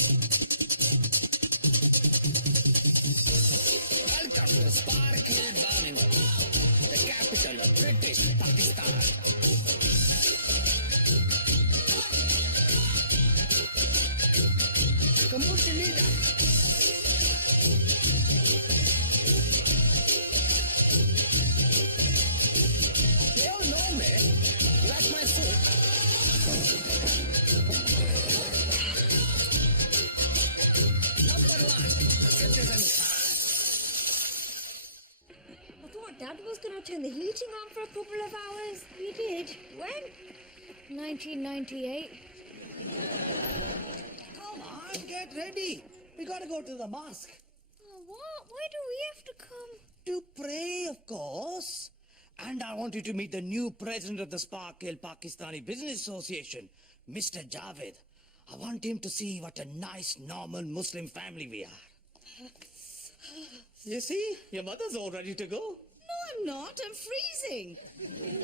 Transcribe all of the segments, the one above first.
Welcome to Sparkle Birmingham, the capital of British Pakistan. Kamusta nila? They all know me. Like my food. Number one, citizen science. I thought Dad was going to turn the heating on for a couple of hours. He did. When? 1998. Come on, get ready. We gotta go to the mosque. Oh, what? Why do we have to come? To pray, of course. And I want you to meet the new president of the Sparkle Pakistani Business Association, Mr. Javed. I want him to see what a nice, normal Muslim family we are. You see, your mother's all ready to go. No, I'm not. I'm freezing.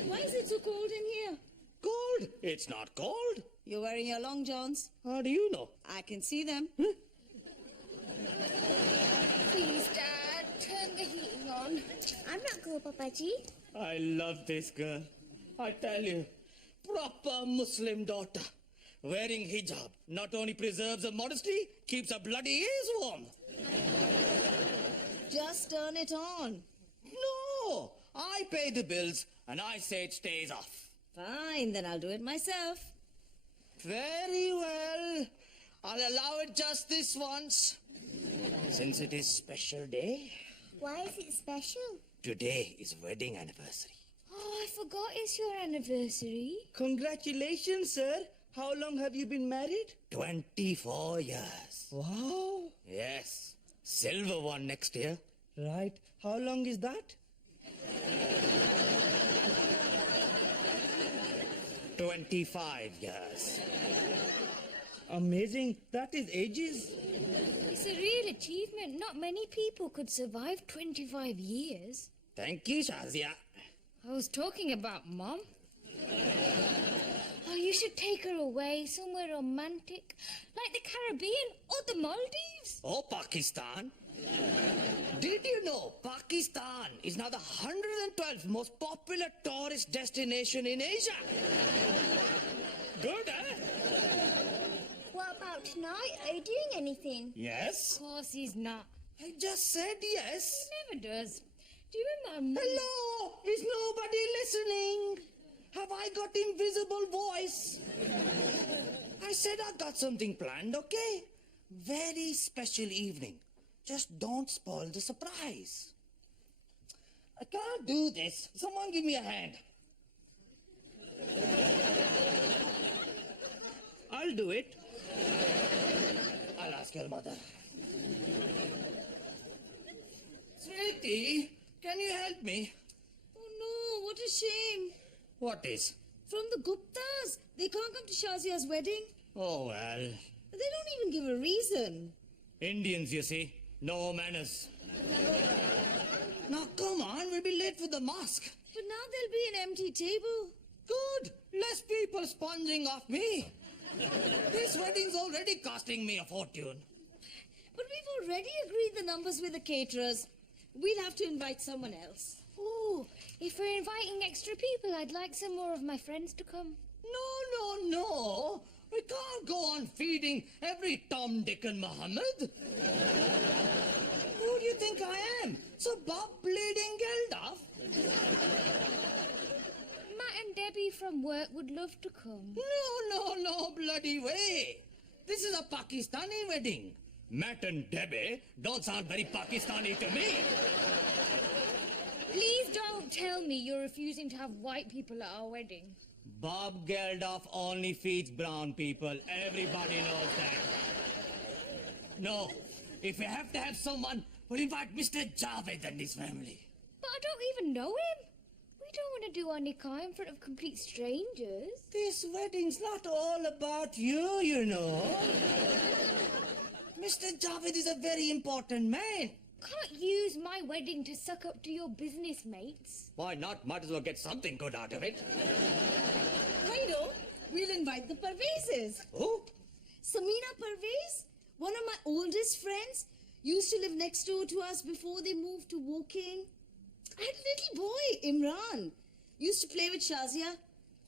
Why is it so cold in here? Cold? It's not cold. You're wearing your long johns. How do you know? I can see them. Please, Dad, turn the heating on. I'm not cool, Papaji. I love this girl. I tell you, proper Muslim daughter. Wearing hijab not only preserves her modesty, keeps her bloody ears warm. Just turn it on. No, I pay the bills and I say it stays off. Fine, then I'll do it myself. Very well. I'll allow it just this once. Since it is special day, Why is it special? today is wedding anniversary. Oh, I forgot it's your anniversary. Congratulations, sir. How long have you been married? 24 years. Wow. Yes. Silver one next year. Right. How long is that? 25 years. Amazing. That is ages. It's a real achievement. Not many people could survive 25 years. Thank you, Shazia. I was talking about Mom. Oh, you should take her away somewhere romantic, like the Caribbean or the Maldives. Oh, Pakistan. Did you know Pakistan is now the 112th most popular tourist destination in Asia? Good, eh? What about tonight? Are you doing anything? Yes. Of course he's not. I just said yes. He never does. Do you remember? Hello? Is nobody listening? Have I got invisible voice? I said I got something planned, okay? Very special evening. Just don't spoil the surprise. I can't do this. Someone give me a hand. I'll do it. I'll ask your mother. Sweetie, can you help me? Oh no, what a shame. What is? From the Guptas. They can't come to Shazia's wedding. Oh, well. They don't even give a reason. Indians, you see. No manners. Now, come on. We'll be late for the mosque. But now there'll be an empty table. Good. Less people sponging off me. This wedding's already costing me a fortune. But we've already agreed the numbers with the caterers. We'll have to invite someone else. Oh, if we're inviting extra people, I'd like some more of my friends to come. No. We can't go on feeding every Tom, Dick and Mohammed. Who do you think I am? So Bob bleeding Geldof? Matt and Debbie from work would love to come. No, bloody way. This is a Pakistani wedding. Matt and Debbie don't sound very Pakistani to me. Please don't tell me you're refusing to have white people at our wedding. Bob Geldof only feeds brown people. Everybody knows that. No, if we have to have someone, we'll invite Mr. Javed and his family. But I don't even know him. We don't want to do our nikah in front of complete strangers. This wedding's not all about you, you know. Mr. Javed is a very important man. Can't use my wedding to suck up to your business mates. Why not? Might as well get something good out of it. I know. We'll invite the Parvezes. Who? Samina Parvez, One of my oldest friends used to live next door to us before they moved to Woking. I had a little boy, Imran. Used to play with Shazia.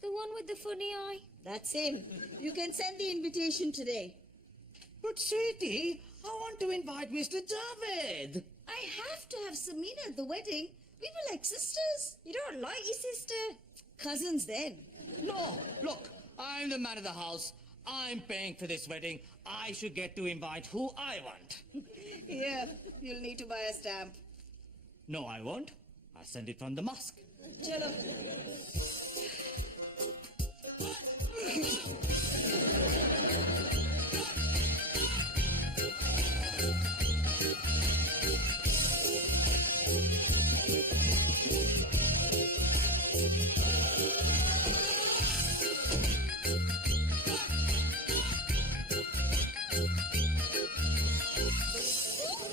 The one with the funny eye. That's him. You can send the invitation today. But sweetie, I want to invite Mr. Javed. I have to have Samina at the wedding. We were like sisters. You don't like your sister? Cousins then. No, look, I'm the man of the house. I'm paying for this wedding. I should get to invite who I want. Yeah, you'll need to buy a stamp. No, I won't. I'll send it from the mosque. Chalo.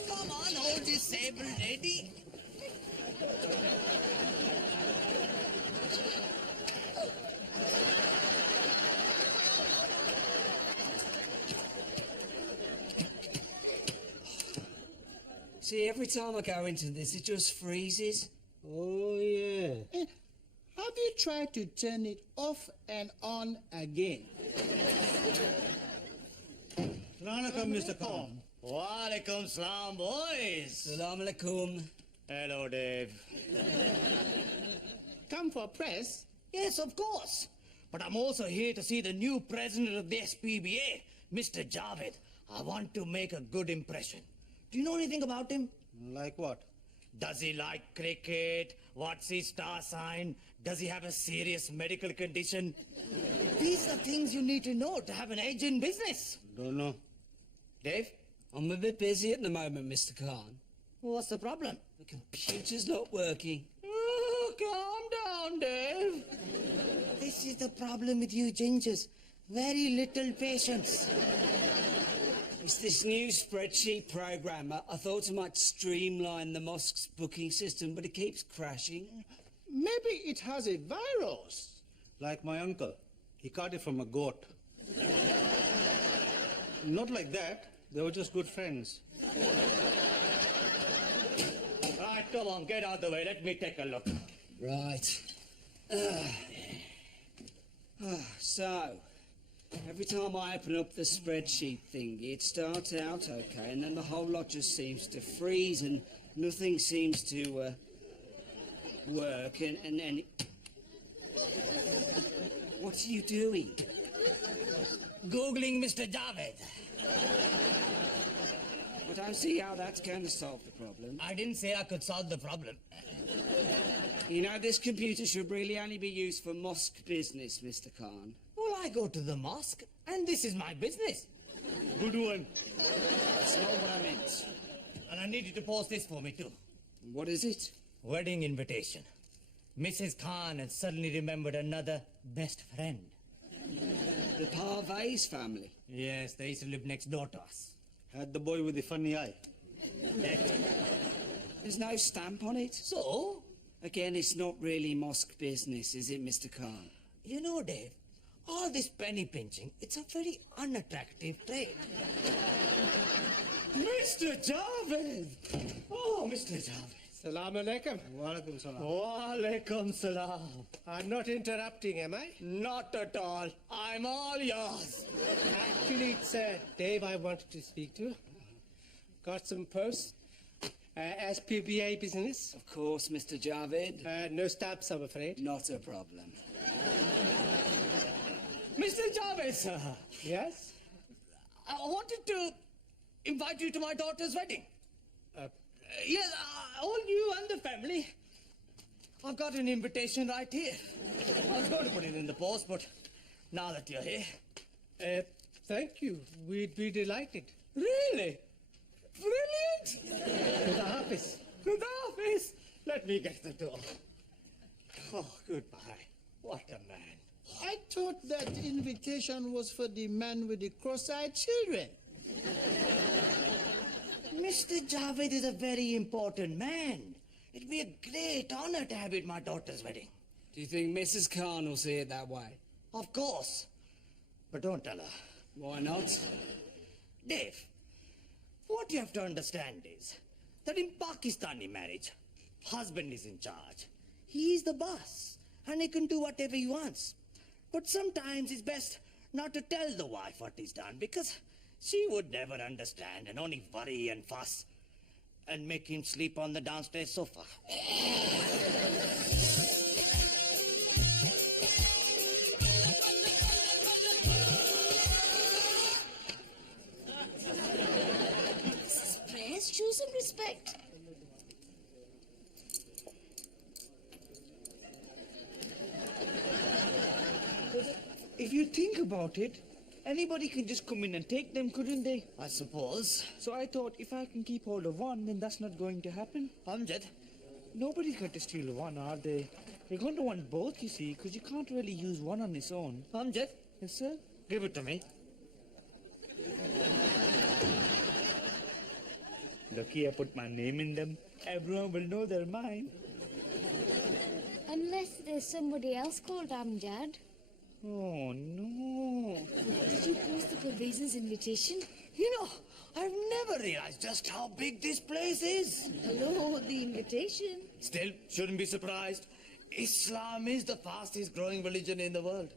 Come on, hold this sable lady. See, every time I go into this, it just freezes. Oh, yeah. Have you tried to turn it off and on again? Assalamualaikum, Mr. Khan. Walaikum salam, boys. Salam alaikum. Hello, Dave. Come for press? Yes, of course. But I'm also here to see the new president of the SPBA, Mr. Javed. I want to make a good impression. Do you know anything about him? Like what? Does he like cricket? What's his star sign? Does he have a serious medical condition? These are things you need to know to have an edge in business. Don't know. Dave, I'm a bit busy at the moment, Mr. Khan. what's the problem? The computer's not working. Oh, calm down, Dave. This is the problem with you gingers. Very little patience. It's this new spreadsheet program. I thought I might streamline the mosque's booking system, but it keeps crashing. Maybe it has a virus. Like my uncle. He caught it from a goat. Not like that. They were just good friends. Right, come on, get out of the way. Let me take a look. Right. So, every time I open up the spreadsheet thingy, it starts out okay, and then the whole lot just seems to freeze, and nothing seems to work, and then... What are you doing? Googling Mr. Javed. I don't see how that's going to solve the problem. I didn't say I could solve the problem. You know, this computer should really only be used for mosque business, Mr. Khan. Well, I go to the mosque, and this is my business. Good one. That's not what I meant. And I need you to post this for me, too. What is it? Wedding invitation. Mrs. Khan has suddenly remembered another best friend. The Parvez family. Yes, they used to live next door to us. Had the boy with the funny eye. There's no stamp on it. So, Again, it's not really mosque business, is it, Mr. Khan? you know, Dave, all this penny pinching, it's a very unattractive trade. Mr. Javed! Oh, Mr. Javed. Salaam alaikum. Walaikum salam. Walaikum salam. I'm not interrupting, am I? Not at all. I'm all yours. Actually, it's Dave I wanted to speak to. Got some posts. SPBA business. Of course, Mr. Javed. No stamps, I'm afraid. Not a problem. Mr. Javed, sir, Yes? I wanted to invite you to my daughter's wedding. Yes, all you and the family. I've got an invitation right here. I was going to put it in the post, but now that you're here. Thank you. We'd be delighted. Really? Brilliant! To the office. Good office. Let me get the door. Oh, goodbye. What a man. I thought that invitation was for the man with the cross-eyed children. Mr. Javed is a very important man. It'd be a great honor to have you at my daughter's wedding. Do you think Mrs. Khan will see it that way? Of course. But don't tell her. Why not? Dave, What you have to understand is that in Pakistani marriage, husband is in charge. He is the boss, and he can do whatever he wants. But sometimes it's best not to tell the wife what he's done, because she would never understand and only worry and fuss and make him sleep on the downstairs sofa. Prayers, show some respect. If you think about it, anybody could just come in and take them, couldn't they? I suppose. So I thought if I can keep hold of one, then that's not going to happen. Amjad, Nobody's going to steal one, are they? They're going to want both, you see, because you can't really use one on its own. Amjad, Yes, sir? give it to me. Lucky I put my name in them. Everyone will know they're mine. Unless there's somebody else called Amjad. Oh, no. Did you post the Pervez's invitation? You know, I've never realized just how big this place is. Hello, the invitation. Still, shouldn't be surprised. Islam is the fastest growing religion in the world.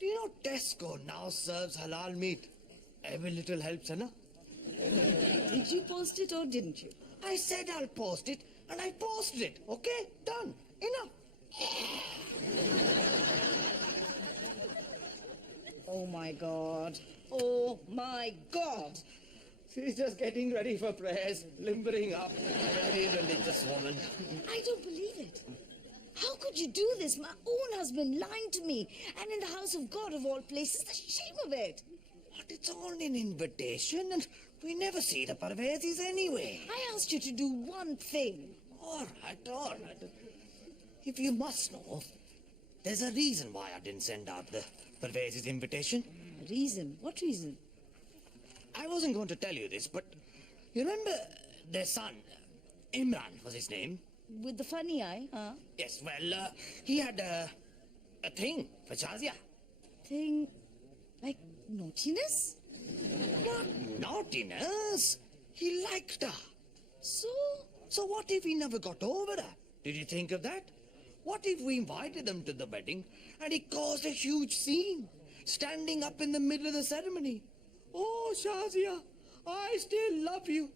Do you know Tesco now serves halal meat? Every little helps, Anna. Did you post it or didn't you? I said I'll post it, and I posted it. Okay? Done. Enough. Oh my God. Oh my God. She's just getting ready for prayers, limbering up. Very religious woman. I don't believe it. How could you do this? My own husband lying to me. And in the house of God of all places, the shame of it. But it's only an invitation, and we never see the Parvezis anyway. I asked you to do one thing. All right. If you must know, there's a reason why I didn't send out the Parvezis invitation. Reason? What reason? I wasn't going to tell you this, but you remember their son, Imran was his name? With the funny eye, huh? Yes, well, he had a thing for Shazia. Thing like naughtiness? Not naughtiness. He liked her. So? So what if he never got over her? Did you think of that? What if we invited them to the wedding and he caused a huge scene, standing up in the middle of the ceremony? Oh, Shazia, I still love you.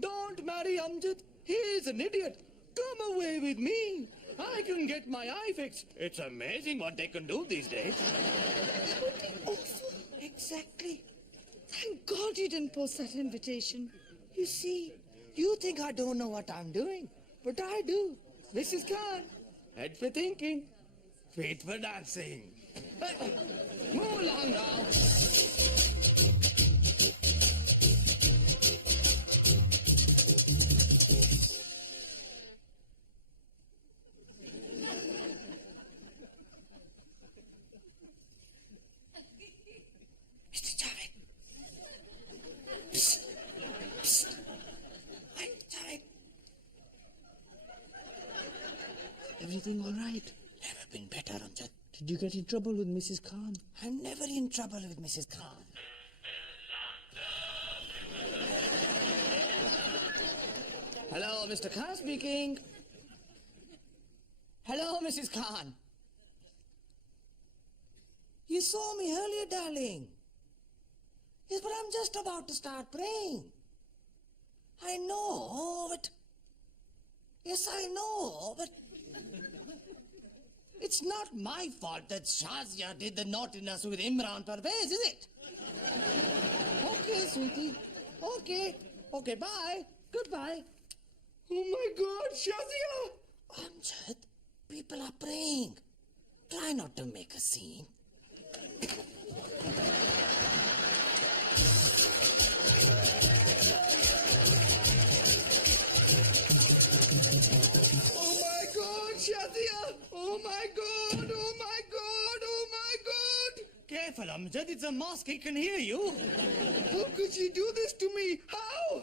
Don't marry Amjad. He's an idiot. Come away with me. I can get my eye fixed. It's amazing what they can do these days. That would be awful. Exactly. Thank God you didn't post that invitation. You see, you think I don't know what I'm doing, but I do. Mrs. Khan, head for thinking, feet for dancing. Hey, move along now. Mr. Javed. Psst. Psst. I'm Javed. Everything all right? Never been better, Amjad. Did you get in trouble with Mrs. Khan? I'm never in trouble with Mrs. Khan. Hello, Mr. Khan speaking. Hello, Mrs. Khan. You saw me earlier, darling. Yes, but I'm just about to start praying. I know, but... Yes, I know, but... It's not my fault that Shazia did the naughtiness with Imran Parvez, is it? Okay, sweetie. Okay. Okay, bye. Goodbye. Oh my God, Shazia! Amjad, people are praying. Try not to make a scene. Oh my God, Shazia! Oh my God! Oh my God! Oh my God! Careful, Amjad. It's a mosque. He can hear you. How could she do this to me? How?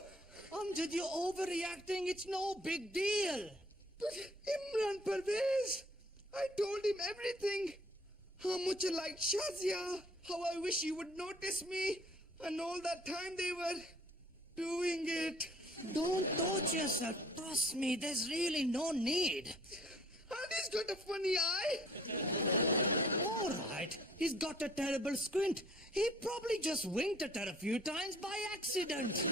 Amjad, you're overreacting. It's no big deal. But Imran Parvez, I told him everything. How much I liked Shazia, how I wish he would notice me, and all that time they were... doing it. Don't torture yourself. Trust me, there's really no need. And he's got a funny eye. All right, he's got a terrible squint. He probably just winked at her a few times by accident.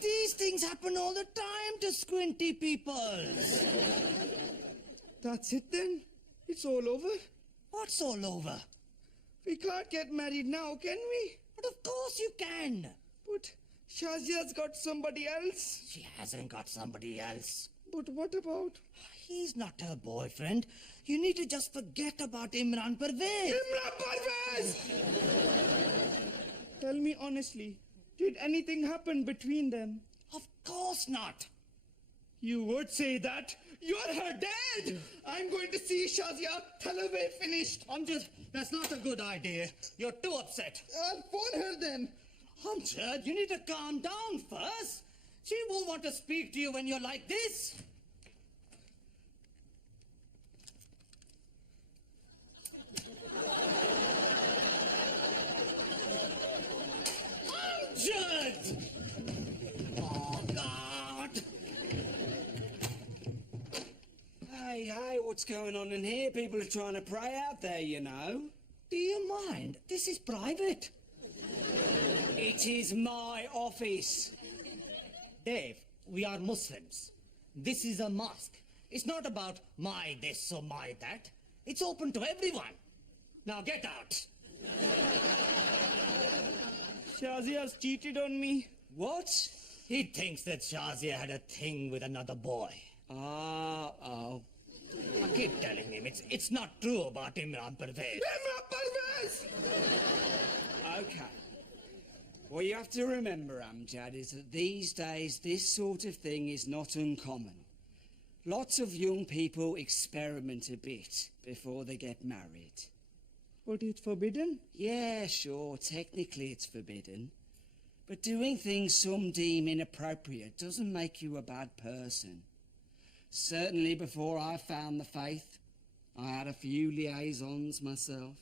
These things happen all the time to squinty peoples. That's it then. It's all over. What's all over? We can't get married now, can we? But of course you can. But Shazia's got somebody else. She hasn't got somebody else. But what about? He's not her boyfriend. You need to just forget about Imran Parvez. Imran Parvez! Tell me honestly, did anything happen between them? Of course not. You would say that. You're her dad! I'm going to see Shazia. Tell her we're finished. Amjad, that's not a good idea. You're too upset. I'll phone her then. Amjad, you need to calm down first. She won't want to speak to you when you're like this. Amjad! Oh, God! Hey, what's going on in here? People are trying to pray out there, you know. Do you mind? This is private. It is my office. Dave, we are Muslims. This is a mosque. It's not about my this or my that. It's open to everyone. Now get out. Shazia's cheated on me. What? He thinks that Shazia had a thing with another boy. Oh. I keep telling him it's not true about Imran Parvez. Imran Parvez! Okay. What you have to remember, Amjad, is that these days this sort of thing is not uncommon. Lots of young people experiment a bit before they get married. But it's forbidden. Yeah, sure, technically it's forbidden. But doing things some deem inappropriate doesn't make you a bad person. Certainly before I found the faith, I had a few liaisons myself.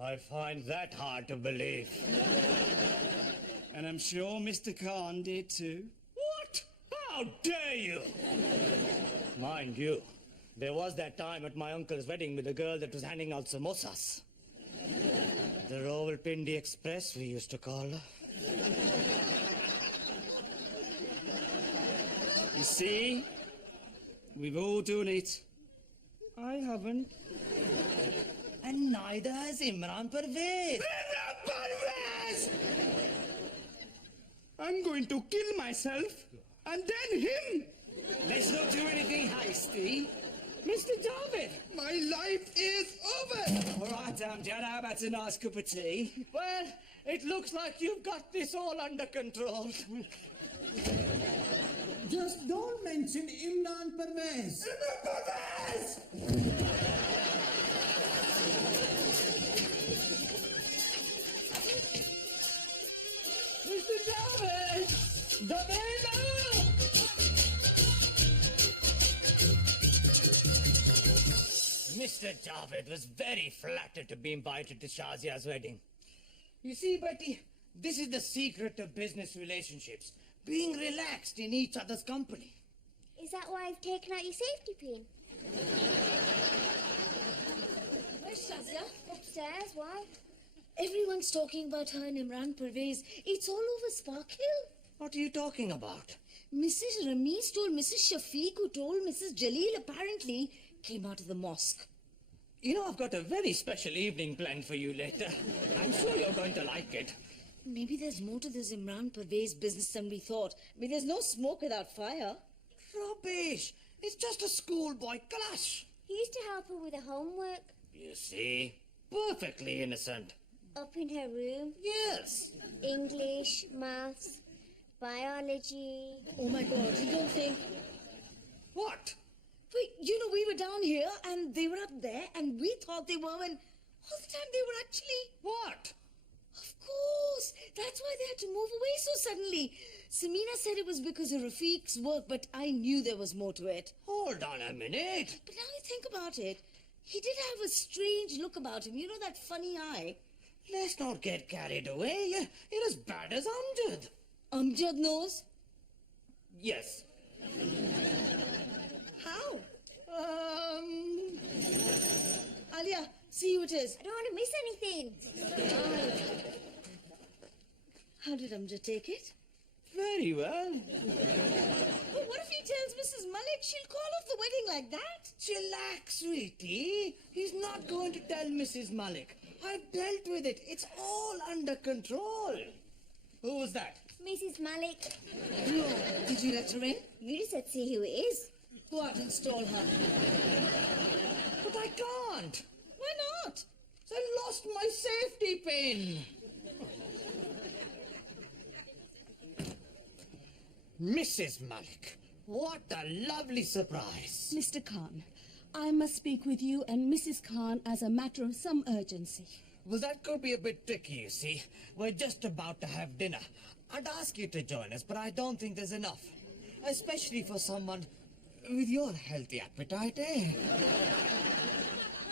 I find that hard to believe. And I'm sure Mr. Khan did too. What? How dare you? Mind you, there was that time at my uncle's wedding with a girl that was handing out samosas. The Rawalpindi Express, we used to call her. You see? We've all done it. I haven't. And neither has Imran Parvez. Imran Parvez! I'm going to kill myself and then him. Let's not do anything hasty. Mr. Javed! My life is over. All right, Amjad, how about a nice cup of tea? Well, it looks like you've got this all under control. Just don't mention Imran Parvez. Imran Parvez! Mr. Javed! The winner! Mr. Javed was very flattered to be invited to Shazia's wedding. You see, Betty, this is the secret of business relationships. Being relaxed in each other's company. Is that why I've taken out your safety pin? Where's Shazia? Upstairs, why? Everyone's talking about her and Imran Parvez. It's all over Spark Hill. What are you talking about? Mrs. Ramesh told Mrs. Shafiq, who told Mrs. Jalil apparently, came out of the mosque. You know, I've got a very special evening planned for you later. I'm sure you're going to like it. Maybe there's more to this Imran Parvez business than we thought. I mean, there's no smoke without fire. Rubbish! It's just a schoolboy clash. He used to help her with her homework. You see? Perfectly innocent. Up in her room. Yes. English, maths, biology. Oh my God, you don't think... What? Wait, you know, we were down here and they were up there and we thought they were and all the time they were actually... What? Of course! That's why they had to move away so suddenly. Samina said it was because of Rafiq's work, but I knew there was more to it. Hold on a minute. But now you think about it, he did have a strange look about him. You know that funny eye? Let's not get carried away. You're as bad as Amjad. Amjad knows? Yes. How? Alia, see who it is. I don't want to miss anything. How did Amjad take it? Very well. But what if he tells Mrs. Malik she'll call off the wedding like that? Chillax, sweetie. He's not going to tell Mrs. Malik. I've dealt with it. It's all under control. Who was that? Mrs. Malik, No. Did you let her in? you just said see who it is. Go out and stall her. But I can't. Why not? I lost my safety pin. Mrs. Malik, what a lovely surprise. Mr. Khan, I must speak with you and Mrs. Khan as a matter of some urgency. Well, that could be a bit tricky, you see. We're just about to have dinner. I'd ask you to join us, but I don't think there's enough. Especially for someone with your healthy appetite, eh?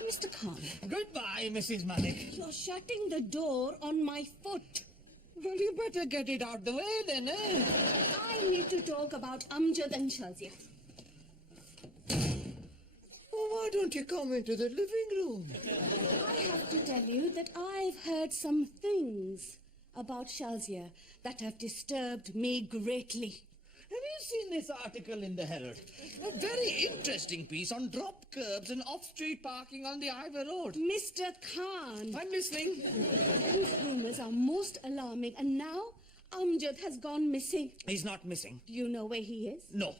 Mr. Khan, Goodbye, Mrs. Malik. you're shutting the door on my foot. Well, you better get it out the way then, eh? I need to talk about Amjad and Shazia. Well, why don't you come into the living room? I have to tell you that I've heard some things about Shazia that have disturbed me greatly. Have you seen this article in the Herald? A very interesting piece on drop curbs and off-street parking on the Ivor Road. Mr. Khan, I'm listening. these rumors are most alarming, and now Amjad has gone missing. He's not missing. Do you know where he is? No.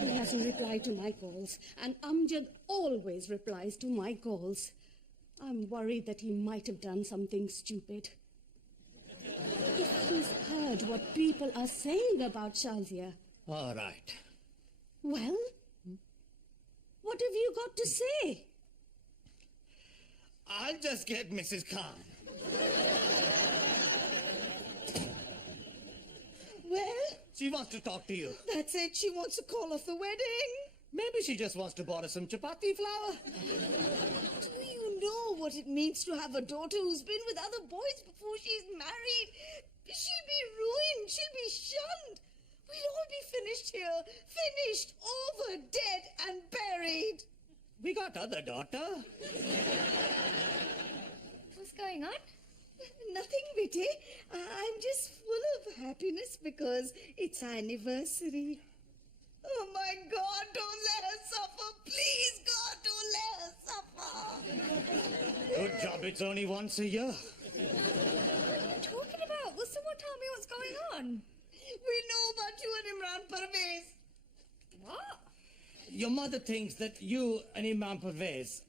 He hasn't replied to my calls, and Amjad always replies to my calls. I'm worried that he might have done something stupid. If he's heard what people are saying about Shazia, All right. well, what have you got to say? I'll just get Mrs. Khan. Well, She wants to talk to you. that's it. She wants to call off the wedding. Maybe she just wants to borrow some chapati flour. Do you know what it means to have a daughter who's been with other boys before she's married? She'll be ruined. She'll be shunned. We'll all be finished here. Finished, over, dead and buried. We got other daughter. What's going on? Nothing, Bitty. I'm just full of happiness because it's our anniversary. Oh, my God, don't let her suffer. Please, God, don't let her suffer. Good job, it's only once a year. What are you talking about? Will someone tell me what's going on? We know about you and Imran Parvez. What? Your mother thinks that you and Imam Pervez,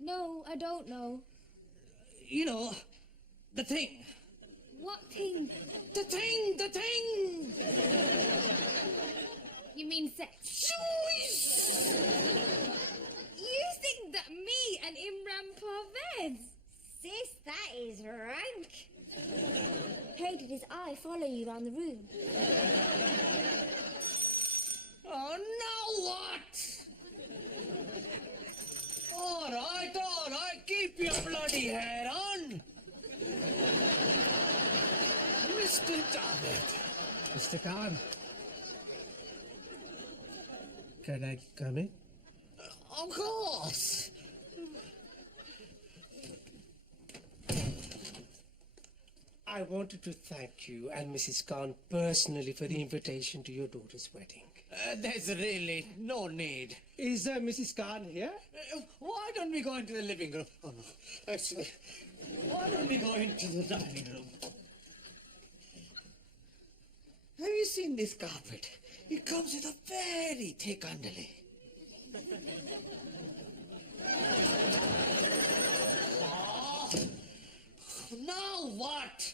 No, I don't know. The thing. What thing? The thing! You mean sex? Jeez! You think that me and Imran Parvez? Sis, that is rank. Hey, did his eye follow you around the room? Oh, now what? All right, keep your bloody hair on. Mr. Javed. Mr. Khan. Can I come in? Of course. I wanted to thank you and Mrs. Khan personally for the invitation to your daughter's wedding. There's really no need. Is Mrs. Khan here? Why don't we go into the living room? Oh, no. Actually, why don't we go into the dining room? Have you seen this carpet? It comes with a very thick underlay. Oh, now what?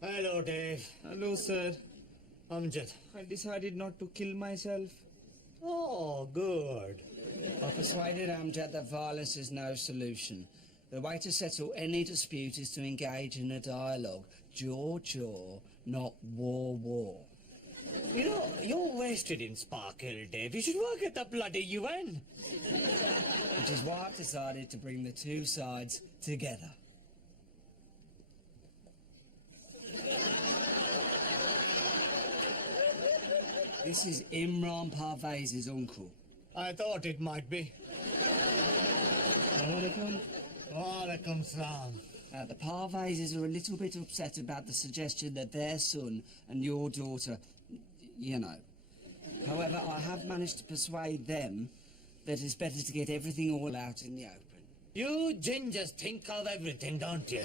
Hello, Dave. Hello, sir. Amjad. I decided not to kill myself. Oh, good. I persuaded Amjad that violence is no solution. The way to settle any dispute is to engage in a dialogue. Jaw, not war. You know, you're wasted in Sparkhill, Dave. You should work at the bloody UN. Which is why I've decided to bring the two sides together. This is Imran Parvez's uncle. I thought it might be. Alaikum. Walaikum salam. The Parvezes are a little bit upset about the suggestion that their son and your daughter, you know. However, I have managed to persuade them that it's better to get everything all out in the open. You gingers think of everything, don't you?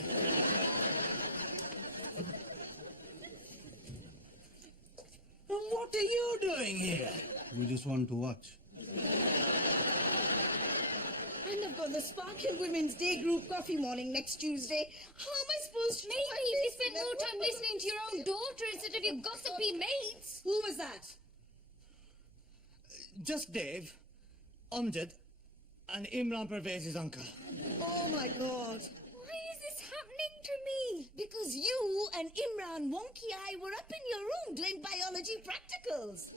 What are you doing here? We just want to watch. And I've got the Sparkhill Women's Day group coffee morning next Tuesday. How am I supposed to... Maybe if you spent more time listening to your own daughter instead of your gossipy mates. Who was that? Just Dave, Amjad, and Imran Parvez's uncle. Oh, my God. Why is this happening to me? Because you and Imran Wonky Eye were up in your room doing biology practicals.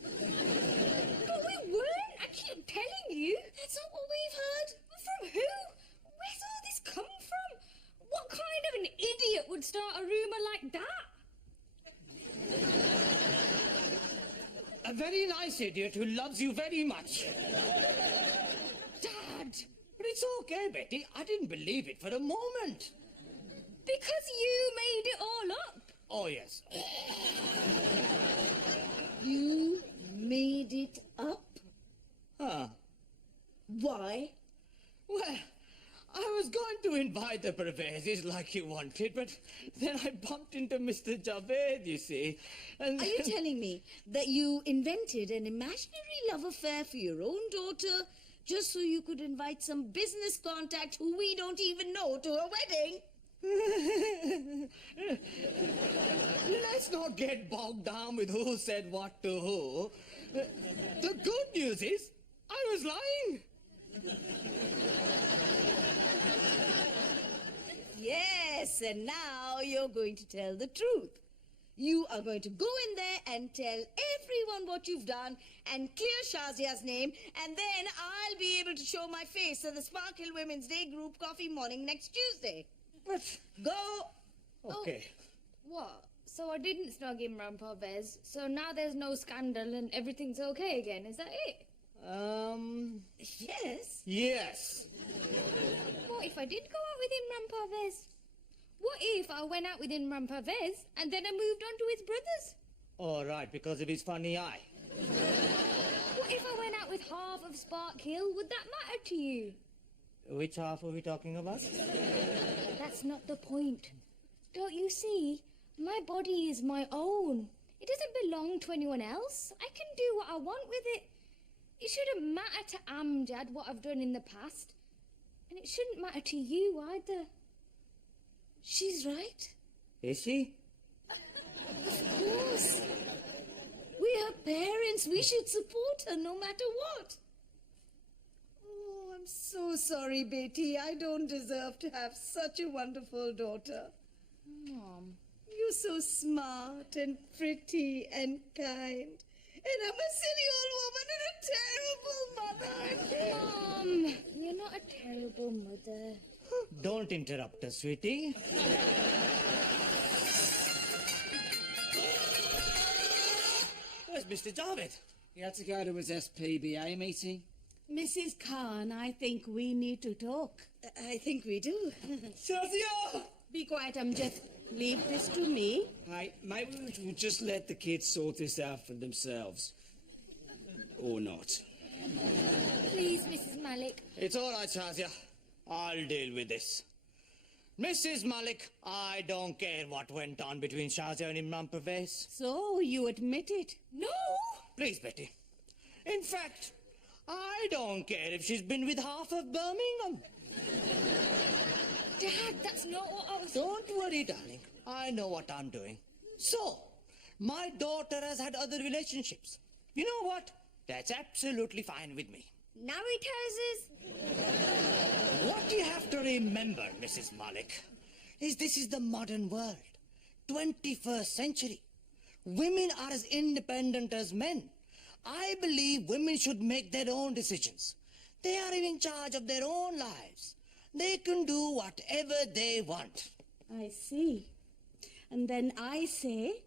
But we weren't. I keep telling you. That's not what we've heard. From who? Where's all this come from? What kind of an idiot would start a rumour like that? A very nice idiot who loves you very much. Dad! But it's okay, Betty. I didn't believe it for a moment. Because you made it all up. Oh, yes. You made it up? Huh. Why? Well, I was going to invite the Parvezes like you wanted, but then I bumped into Mr. Javed, you see, and... Are you telling me that you invented an imaginary love affair for your own daughter just so you could invite some business contact who we don't even know to her wedding? Let's not get bogged down with who said what to who. The good news is, I was lying. Yes, and now you're going to tell the truth. You are going to go in there and tell everyone what you've done and clear Shazia's name, and then I'll be able to show my face at the Sparkhill Women's Day group coffee morning next Tuesday. But... Go. Okay. What? So I didn't snog Imran Parvez, so now there's no scandal and everything's okay again, is that it? Yes. Yes. What if I did go out with Imran Parvez? What if I went out with Imran Parvez and then I moved on to his brothers? All right, because of his funny eye. What if I went out with half of Sparkhill? Would that matter to you? Which half are we talking about? That's not the point. Don't you see? My body is my own. It doesn't belong to anyone else. I can do what I want with it. It shouldn't matter to Amjad what I've done in the past. And it shouldn't matter to you either. She's right. Is she? Of course. We're her parents. We should support her no matter what. Oh, I'm so sorry, Betty. I don't deserve to have such a wonderful daughter. Mom. You're so smart and pretty and kind. And I'm a silly old woman and a terrible mother. Mom, you're not a terrible mother. Don't interrupt us, sweetie. Where's Mr. Javed? He had to go to his SPBA meeting. Mrs. Khan, I think we need to talk. I think we do. Shazia! Be quiet, Amjad. Leave this to me. Hey, maybe we'll just let the kids sort this out for themselves. Or not. Please, Mrs. Malik. It's all right, Shazia. I'll deal with this. Mrs. Malik, I don't care what went on between Shazia and Imran Parvez. So, you admit it? No! Please, Betty. In fact, I don't care if she's been with half of Birmingham. Dad, that's not what I was... Don't worry, darling. I know what I'm doing. So, my daughter has had other relationships. You know what? That's absolutely fine with me. Now he tells us... What you have to remember, Mrs. Malik, is this is the modern world. 21st century. Women are as independent as men. I believe women should make their own decisions. They are in charge of their own lives. They can do whatever they want. I see. And then I say,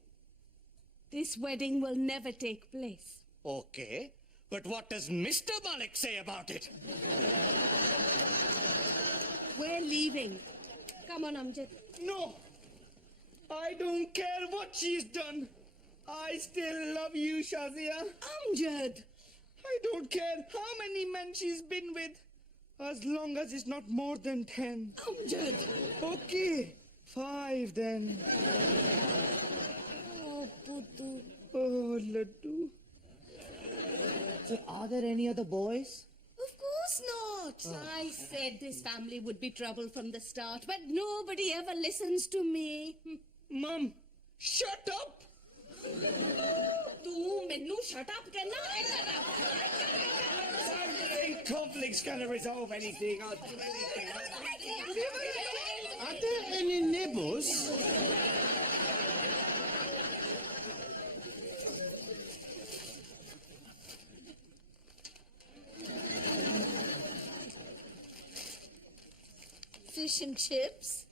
this wedding will never take place. Okay, but what does Mr. Malik say about it? We're leaving. Come on, Amjad. No! I don't care what she's done. I still love you, Shazia. Amjad! I don't care how many men she's been with, as long as it's not more than 10. Amjad! Okay, 5 then. Oh, Puttu. Oh, Laddu. So are there any other boys? Of course not. I said this family would be trouble from the start, but nobody ever listens to me. Mum, shut up! तू मेनू shut up कहना Don't think conflict's going to resolve anything. I'll do anything. Are there any neighbors? Fish and chips?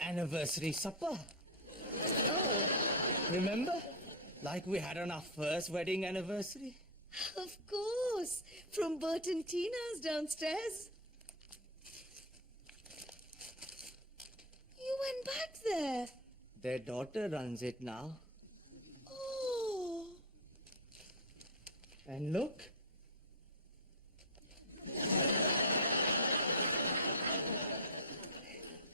Anniversary supper. Oh, Remember? Like we had on our first wedding anniversary. of course. From Bert and Tina's downstairs. You went back there. Their daughter runs it now. Oh. And look.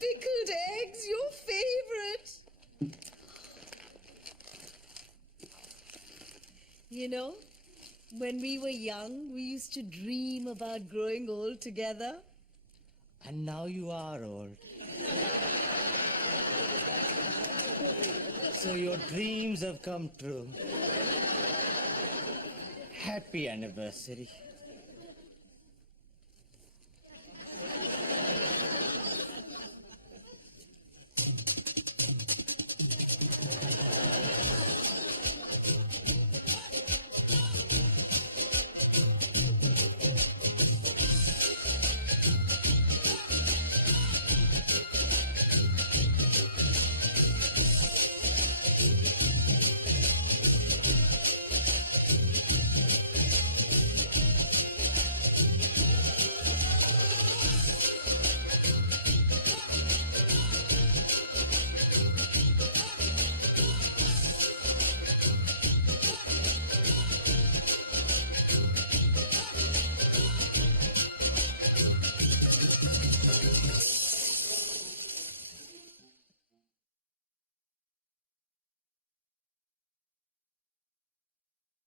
Pickled eggs, your favorite. You know, when we were young, we used to dream about growing old together. And now you are old. So your dreams have come true. Happy anniversary.